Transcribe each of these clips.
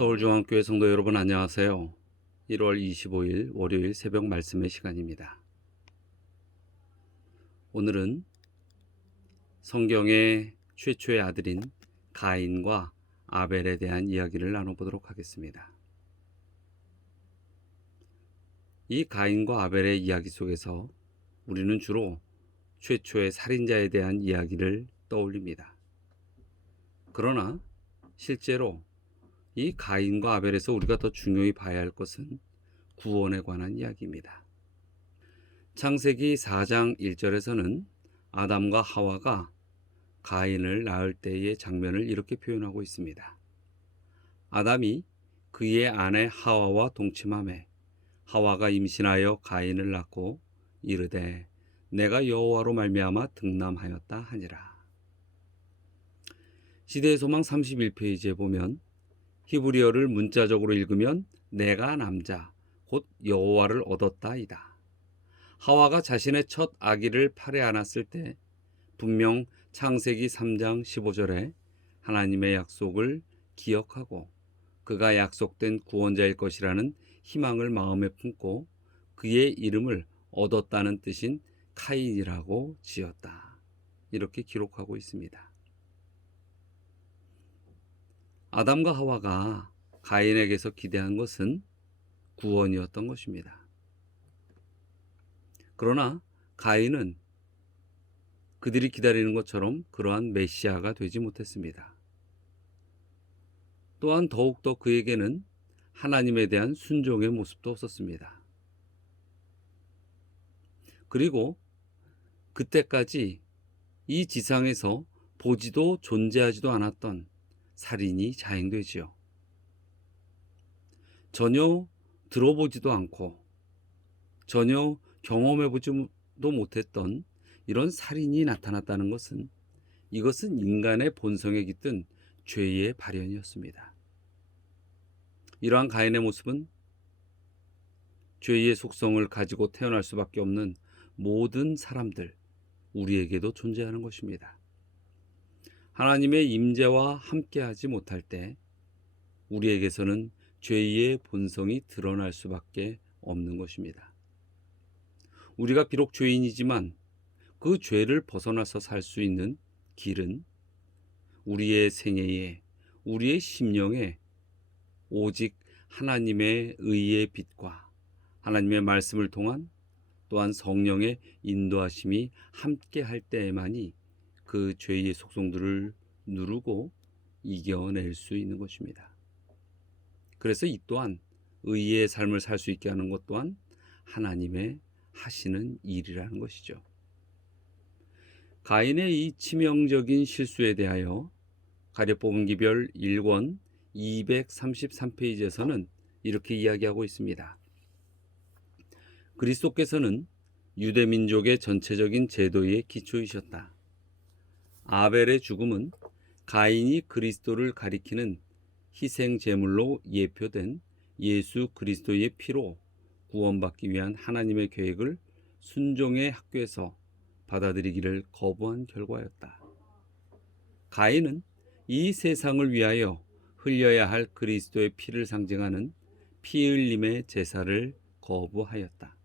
서울중앙교회 성도 여러분 안녕하세요. 1월 25일 월요일 새벽 말씀의 시간입니다. 오늘은 성경의 최초의 아들인 가인과 아벨에 대한 이야기를 나눠보도록 하겠습니다. 이 가인과 아벨의 이야기 속에서 우리는 주로 최초의 살인자에 대한 이야기를 떠올립니다. 그러나 실제로 이 가인과 아벨에서 우리가 더 중요히 봐야 할 것은 구원에 관한 이야기입니다. 창세기 4장 1절에서는 아담과 하와가 가인을 낳을 때의 장면을 이렇게 표현하고 있습니다. 아담이 그의 아내 하와와 동침하매 하와가 임신하여 가인을 낳고 이르되 내가 여호와로 말미암아 등남하였다 하니라. 시대의 소망 31페이지에 보면 히브리어를 문자적으로 읽으면 내가 남자 곧 여호와를 얻었다이다. 하와가 자신의 첫 아기를 팔에 안았을 때 분명 창세기 3장 15절에 하나님의 약속을 기억하고 그가 약속된 구원자일 것이라는 희망을 마음에 품고 그의 이름을 얻었다는 뜻인 카인이라고 지었다. 이렇게 기록하고 있습니다. 아담과 하와가 가인에게서 기대한 것은 구원이었던 것입니다. 그러나 가인은 그들이 기다리는 것처럼 그러한 메시아가 되지 못했습니다. 또한 더욱더 그에게는 하나님에 대한 순종의 모습도 없었습니다. 그리고 그때까지 이 지상에서 보지도 존재하지도 않았던 살인이 자행되지요. 전혀 들어보지도 않고 전혀 경험해보지도 못했던 이런 살인이 나타났다는 것은 이것은 인간의 본성에 깃든 죄의 발현이었습니다. 이러한 가인의 모습은 죄의 속성을 가지고 태어날 수밖에 없는 모든 사람들, 우리에게도 존재하는 것입니다. 하나님의 임재와 함께하지 못할 때 우리에게서는 죄의 본성이 드러날 수밖에 없는 것입니다. 우리가 비록 죄인이지만 그 죄를 벗어나서 살 수 있는 길은 우리의 생애에, 우리의 심령에 오직 하나님의 의의 빛과 하나님의 말씀을 통한 또한 성령의 인도하심이 함께 할 때에만이 그 죄의 속성들을 누르고 이겨낼 수 있는 것입니다. 그래서 이 또한 의의 삶을 살 수 있게 하는 것 또한 하나님의 하시는 일이라는 것이죠. 가인의 이 치명적인 실수에 대하여 가려뽑은 기별 1권 233페이지에서는 이렇게 이야기하고 있습니다. 그리스도께서는 유대민족의 전체적인 제도의 기초이셨다. 아벨의 죽음은 가인이 그리스도를 가리키는 희생제물로 예표된 예수 그리스도의 피로 구원받기 위한 하나님의 계획을 순종의 학교에서 받아들이기를 거부한 결과였다. 가인은 이 세상을 위하여 흘려야 할 그리스도의 피를 상징하는 피 흘림의 제사를 거부하였다.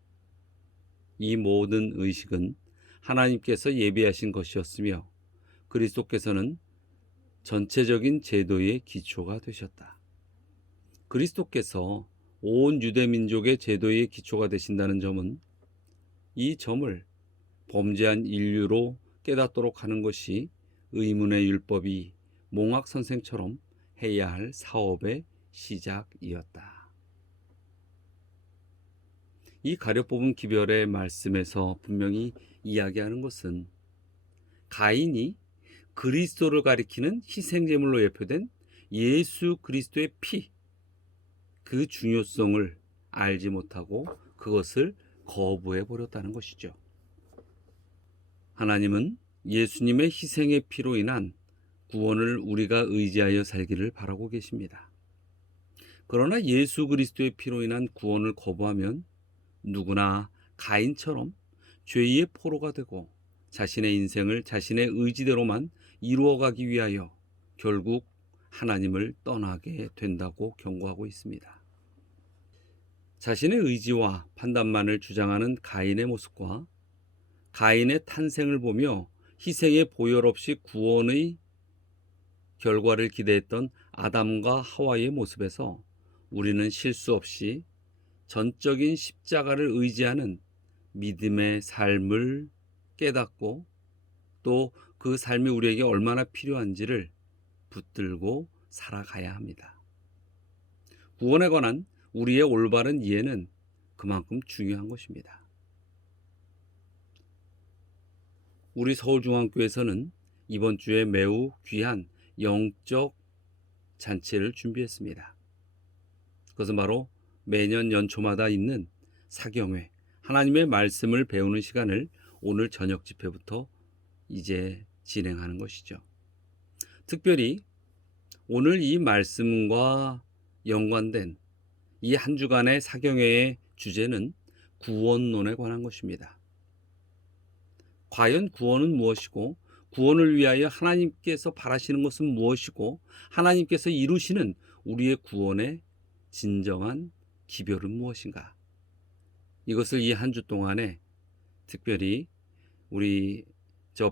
이 모든 의식은 하나님께서 예비하신 것이었으며 그리스도께서는 전체적인 제도의 기초가 되셨다. 그리스도께서 온 유대민족의 제도의 기초가 되신다는 점은 이 점을 범죄한 인류로 깨닫도록 하는 것이 의문의 율법이 몽학선생처럼 해야 할 사업의 시작이었다. 이 가려뽑은 기별의 말씀에서 분명히 이야기하는 것은 가인이 그리스도를 가리키는 희생제물로 예표된 예수 그리스도의 피, 그 중요성을 알지 못하고 그것을 거부해 버렸다는 것이죠. 하나님은 예수님의 희생의 피로 인한 구원을 우리가 의지하여 살기를 바라고 계십니다. 그러나 예수 그리스도의 피로 인한 구원을 거부하면 누구나 가인처럼 죄의 포로가 되고 자신의 인생을 자신의 의지대로만 이루어가기 위하여 결국 하나님을 떠나게 된다고 경고하고 있습니다. 자신의 의지와 판단만을 주장하는 가인의 모습과 가인의 탄생을 보며 희생의 보혈 없이 구원의 결과를 기대했던 아담과 하와의 모습에서 우리는 실수 없이 전적인 십자가를 의지하는 믿음의 삶을 깨닫고 또 그 삶이 우리에게 얼마나 필요한지를 붙들고 살아가야 합니다. 구원에 관한 우리의 올바른 이해는 그만큼 중요한 것입니다. 우리 서울중앙교회에서는 이번 주에 매우 귀한 영적 잔치를 준비했습니다. 그것은 바로 매년 연초마다 있는 사경회, 하나님의 말씀을 배우는 시간을 오늘 저녁 집회부터 이제 진행하는 것이죠. 특별히 오늘 이 말씀과 연관된 이 한 주간의 사경회의 주제는 구원론에 관한 것입니다. 과연 구원은 무엇이고 구원을 위하여 하나님께서 바라시는 것은 무엇이고 하나님께서 이루시는 우리의 구원의 진정한 기별은 무엇인가? 이것을 이 한 주 동안에 특별히 우리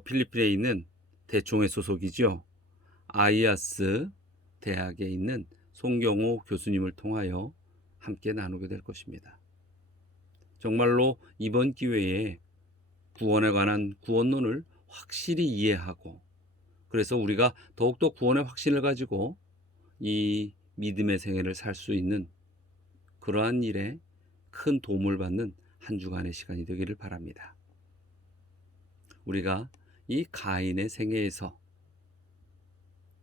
필리핀에 있는 대총회 소속이죠. 아이아스 대학에 있는 송경호 교수님을 통하여 함께 나누게 될 것입니다. 정말로 이번 기회에 구원에 관한 구원론을 확실히 이해하고 그래서 우리가 더욱더 구원의 확신을 가지고 이 믿음의 생애를 살 수 있는 그러한 일에 큰 도움을 받는 한 주간의 시간이 되기를 바랍니다. 우리가 이 가인의 생애에서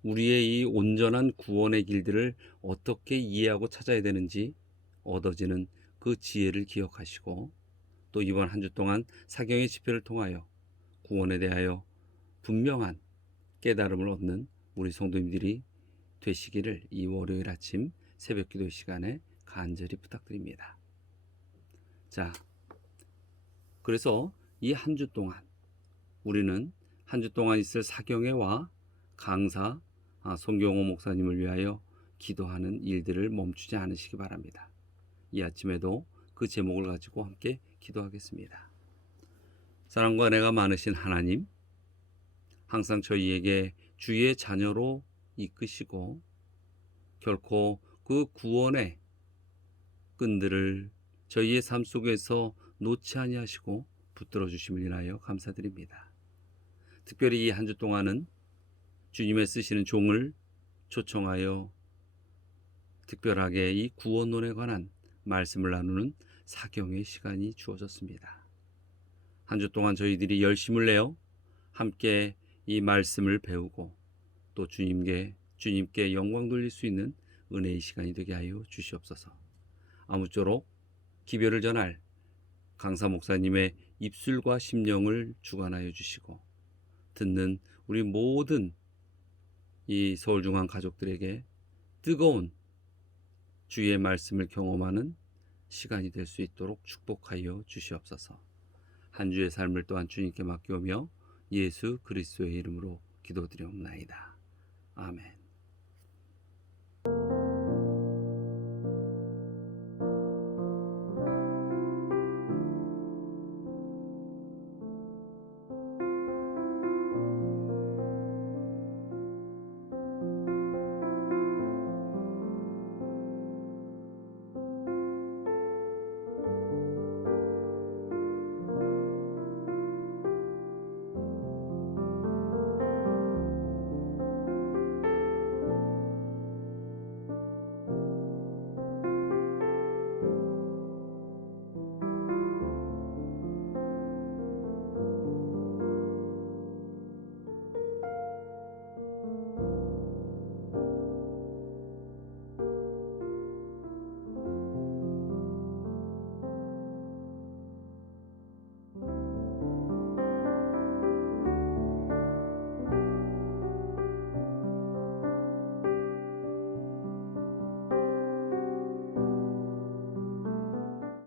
우리의 이 온전한 구원의 길들을 어떻게 이해하고 찾아야 되는지 얻어지는 그 지혜를 기억하시고 또 이번 한 주 동안 사경의 집회를 통하여 구원에 대하여 분명한 깨달음을 얻는 우리 성도님들이 되시기를 이 월요일 아침 새벽기도 시간에 간절히 부탁드립니다. 자, 그래서 이 한 주 동안 우리는 한 주 동안 있을 사경회와 강사 송경호 목사님을 위하여 기도하는 일들을 멈추지 않으시기 바랍니다. 이 아침에도 그 제목을 가지고 함께 기도하겠습니다. 사랑과 은혜가 많으신 하나님, 항상 저희에게 주의 자녀로 이끄시고 결코 그 구원의 끈들을 저희의 삶 속에서 놓지 아니하시고 붙들어 주심을 인하여 감사드립니다. 특별히 이 한 주 동안은 주님의 쓰시는 종을 초청하여 특별하게 이 구원론에 관한 말씀을 나누는 사경의 시간이 주어졌습니다. 한 주 동안 저희들이 열심을 내어 함께 이 말씀을 배우고 또 주님께 영광 돌릴 수 있는 은혜의 시간이 되게 하여 주시옵소서. 아무쪼록 기별을 전할 강사 목사님의 입술과 심령을 주관하여 주시고 듣는 우리 모든 이 서울중앙 가족들에게 뜨거운 주의 말씀을 경험하는 시간이 될 수 있도록 축복하여 주시옵소서. 한 주의 삶을 또한 주님께 맡겨오며 예수 그리스도의 이름으로 기도드리옵나이다. 아멘.